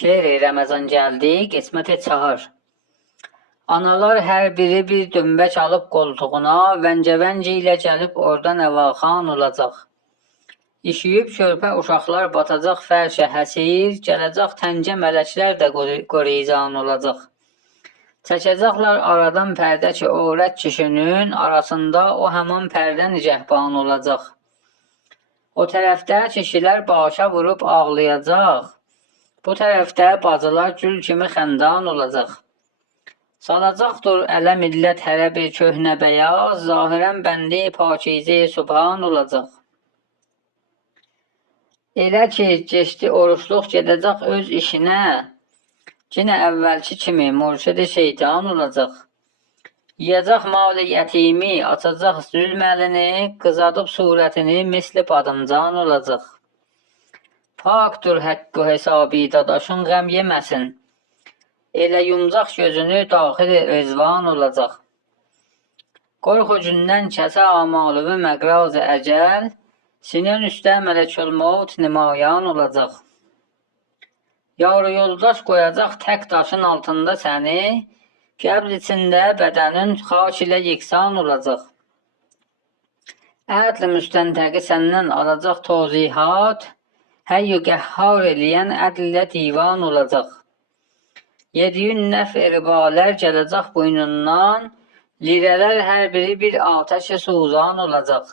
Şehri Ramazan gəldi, qisməti çağır. Analar hər biri bir dömbək alıb qoltuğuna, vəncə-vəncə ilə gəlib orada nəvaxan olacaq. İşiyib körpə uşaqlar batacaq fərşə həsir, gələcək təncə mələklər də qoruyucan olacaq. Çəkəcəklər aradan pərdə ki, övrət kişinin arasında o həman pərdə nigəhban olacaq. O tərəfdə kişilər başa vurub ağlayacaq. Bu tərəfdə bacılar gül kimi xəndan olacaq. Salacaqdır ələ millət hərə bir köhnə bəyaz, zahirən bəndi pakizə subhan olacaq. Elə ki, geçdi oruçluq gedəcək öz işinə, yenə əvvəlki kimi mürşidi şeytan olacaq. Yiyəcək mal-i yətimi, açacaq zülm əlini, qızadıb surətini misli badımcan olacaq. Pakdır həqqü hesabi dadaşın qəm yeməsin. Elə yumcaq gözünü daxil rezvan olacaq. Qorxu gündən kəsə amalıvı məqraz-ı əcəl, sinən üstə mələkül maut nümayan olacaq. Yar yoldaş qoyacaq tək daşın altında səni, qəbr içində bədənin xaç ilə yeksan olacaq. Ədl müstəntəqi səndən alacaq tozihat, həyyü qəhhar eləyən ədllə divan olacaq. Yediyin nəf ribalər gələcək boynundan, lirələr hər biri bir atəş-i suzan olacaq.